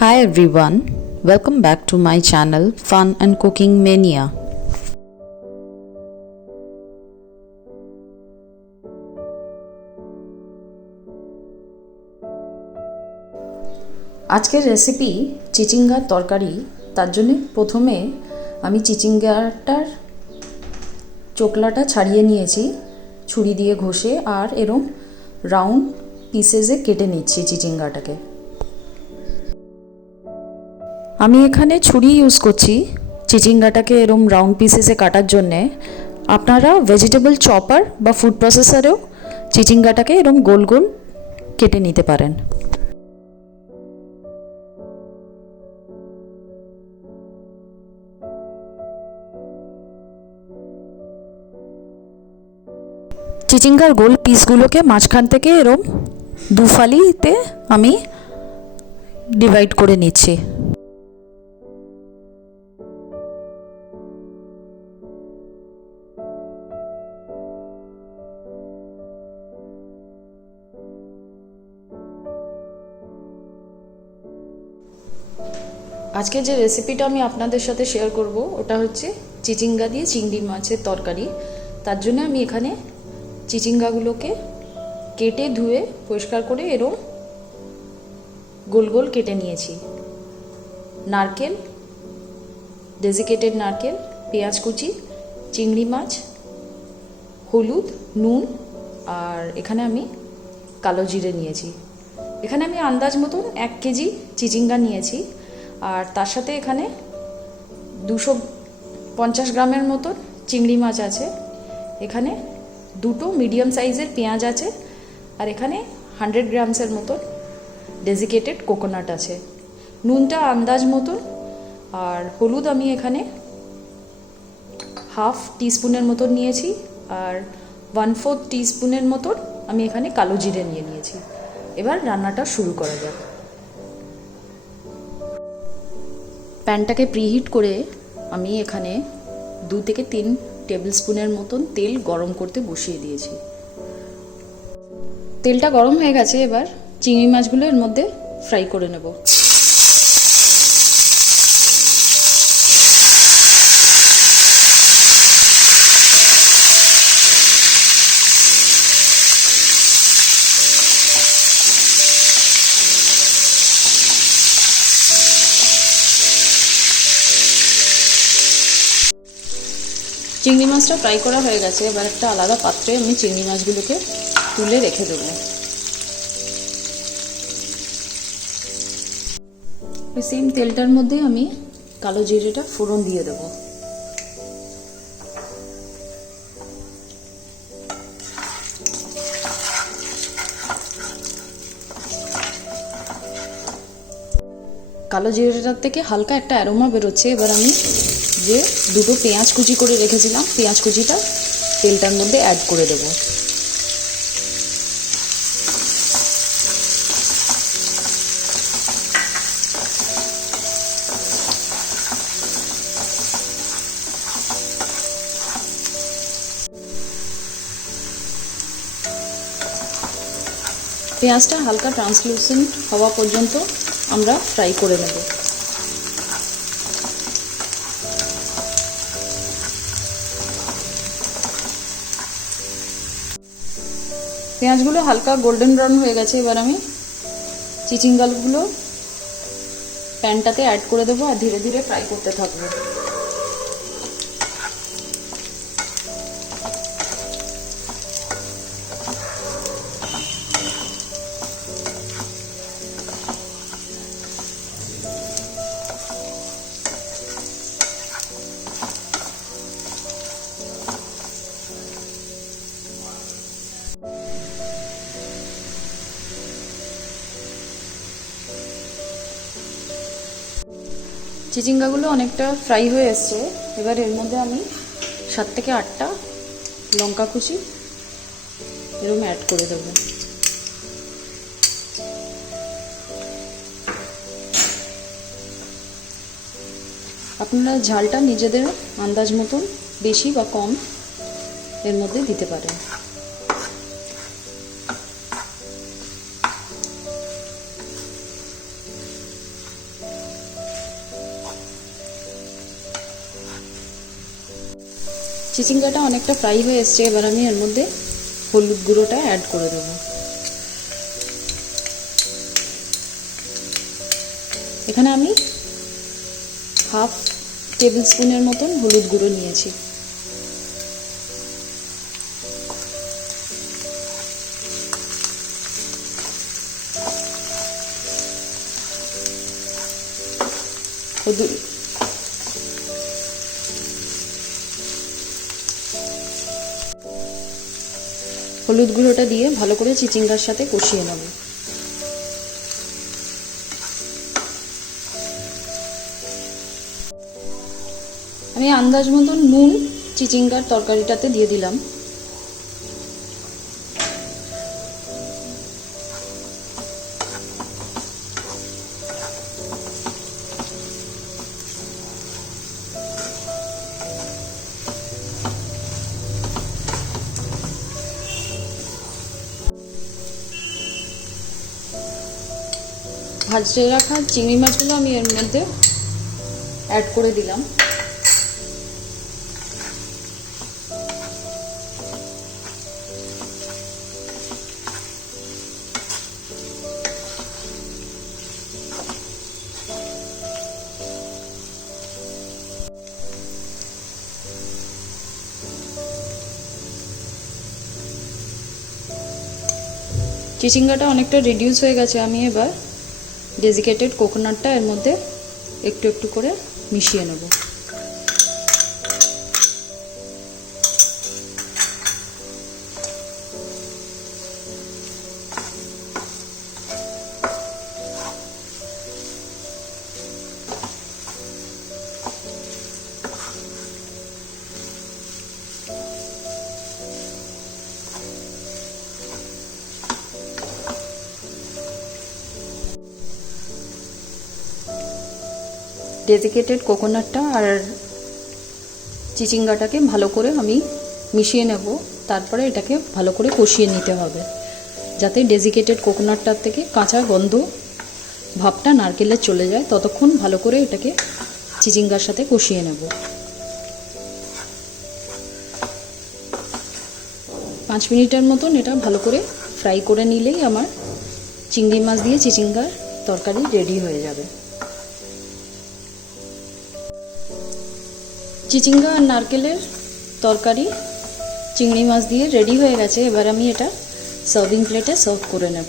Hi everyone, welcome back to my channel Fun and Cooking Mania. আজকের recipe চিচিঙ্গার তরকারি। তার জন্য প্রথমে আমি চিচিঙ্গাটার চোকলাটা ছাড়িয়ে নিয়েছি ছুরি দিয়ে ঘষে, আর এরম রাউন্ড পিসেসে কেটে নিচ্ছি চিচিঙ্গাটাকে। আমি এখানে ছুরি ইউজ করছি চিচিঙ্গাটাকে এরম রাউন্ড পিসেসে কাটার জন্যে। আপনারা ভেজিটেবল চপার বা ফুড প্রসেসরেও চিচিঙ্গাটাকে এরম গোল গোল কেটে নিতে পারেন। চিচিঙ্গার গোল পিসগুলোকে মাঝখান থেকে এরম দু ফালিতে আমি ডিভাইড করে নিচ্ছি। আজকে যে রেসিপিটা আমি আপনাদের সাথে শেয়ার করব ওটা হচ্ছে চিচিঙ্গা দিয়ে চিংড়ি মাছের তরকারি। তার জন্য আমি এখানে চিচিঙ্গাগুলোকে কেটে ধুয়ে পরিষ্কার করে এরম গোল গোল কেটে নিয়েছি। নারকেল, ডেজিকেটেড নারকেল, পেঁয়াজ কুচি, চিংড়ি মাছ, হলুদ, নুন, আর এখানে আমি কালো জিরে নিয়েছি। এখানে আমি আন্দাজ মতন 1 কেজি চিচিঙ্গা নিয়েছি, আর তার সাথে এখানে 250 গ্রামের মতন চিংড়ি মাছ আছে। এখানে 2টো মিডিয়াম সাইজের পেঁয়াজ আছে, আর এখানে 100 গ্রামসের মতন ডেজিকেটেড কোকোনাট আছে। নুনটা আন্দাজ মতন, আর হলুদ আমি এখানে হাফ টিস্পুনের মতন নিয়েছি, আর 1/4 টিস্পুনের মতন আমি এখানে কালো জিরে নিয়েছি। এবার রান্নাটা শুরু করা যাক। প্যানটাকে প্রিহিট করে আমি এখানে 2 থেকে 3 টেবিল স্পুনের মতন তেল গরম করতে বসিয়ে দিয়েছি। তেলটা গরম হয়ে গেছে, এবার চিংড়ি মাছগুলো এর মধ্যে ফ্রাই করে নেব। চিংড়ি মাছটা ফ্রাই করা হয়ে গেছে, এবার একটা আলাদা পাত্রে আমি চিংড়ি মাছগুলোকে তুলে রেখে দেবো। ওই সেম তেলটার মধ্যে আমি কালো জিরেটা ফোড়ন দিয়ে দেবো। কালো জিরেটার থেকে হালকা একটা অ্যারোমা বেরোচ্ছে। এবার আমি যে 2টো পেঁয়াজ কুচি করে রেখেছিলাম, পেঁয়াজ কুচিটা তেলটার মধ্যে অ্যাড করে দেব। পেঁয়াজটা হালকা ট্রান্সলুসেন্ট হওয়া পর্যন্ত আমরা ফ্রাই করে নেব। পেঁয়াজগুলো হালকা গোল্ডেন ব্রাউন হয়ে গেছে, এবার আমি চিচিঙ্গাগুলো প্যানটাতে অ্যাড করে দেবো আর ধীরে ধীরে ফ্রাই করতে থাকবো। চিচিঙ্গাগুলো অনেকটা ফ্রাই হয়ে এসছে, এবার এর মধ্যে আমি 7 থেকে 8টা লঙ্কা কুচি এরকম অ্যাড করে দেব। আপনারা ঝালটা নিজেদের আন্দাজ মতন বেশি বা কম এর মধ্যে দিতে পারেন। চিচিঙ্গাটা অনেকটা ফ্রাই হয়ে এসছে, এবার আমি এর মধ্যে হলুদ গুঁড়োটা অ্যাড করে দেবো। এখানে আমি হাফ টেবিল স্পুনের মতন হলুদ গুঁড়ো নিয়েছি। হলুদ গুঁড়োটা দিয়ে ভালো করে চিচিঙ্গার সাথে কষিয়ে নেব। আমি আন্দাজ মতন নুন চিচিঙ্গার তরকারিটাতে দিয়ে দিলাম। ভাজতে রাখা চিংড়ি মাছগুলো আমি এর মধ্যে অ্যাড করে দিলাম। চিচিঙ্গাটা অনেকটা রিডিউস হয়ে গেছে, আমি এবার ডেজিকেটেড কোকোনাটটা এর মধ্যে একটু একটু করে মিশিয়ে নেব। ডেজিকেটেড কোকোনাটটা আর চিচিঙ্গাটাকে ভালো করে আমি মিশিয়ে নেব। তারপরে এটাকে ভালো করে কষিয়ে নিতে হবে, যাতে ডেজিকেটেড কোকোনাটটার থেকে কাঁচা গন্ধ ভাবটা নারকেলের চলে যায়। ততক্ষণ ভালো করে এটাকে চিচিঙ্গার সাথে কষিয়ে নেব। 5 মিনিটের মতন এটা ভালো করে ফ্রাই করে নিলেই আমার চিংড়ি মাছ দিয়ে চিচিঙ্গার তরকারি রেডি হয়ে যাবে। চিচিঙ্গা আর নারকেলের তরকারি চিংড়ি মাছ দিয়ে রেডি হয়ে গেছে। এবার আমি এটা সার্ভিং প্লেটে সার্ভ করে নেব।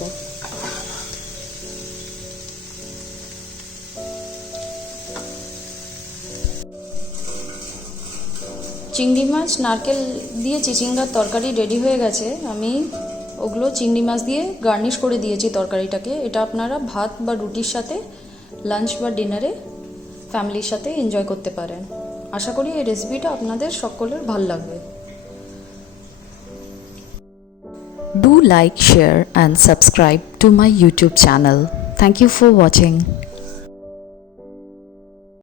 চিংড়ি মাছ নারকেল দিয়ে চিচিঙ্গার তরকারি রেডি হয়ে গেছে। আমি ওগুলো চিংড়ি মাছ দিয়ে গার্নিশ করে দিয়েছি তরকারিটাকে। এটা আপনারা ভাত বা রুটির সাথে লাঞ্চ বা ডিনারে ফ্যামিলির সাথে এনজয় করতে পারেন। আশা করি এই রেসিপিটা আপনাদের সকলের ভালো লাগবে। Do like, share and subscribe to my YouTube channel. Thank you for watching.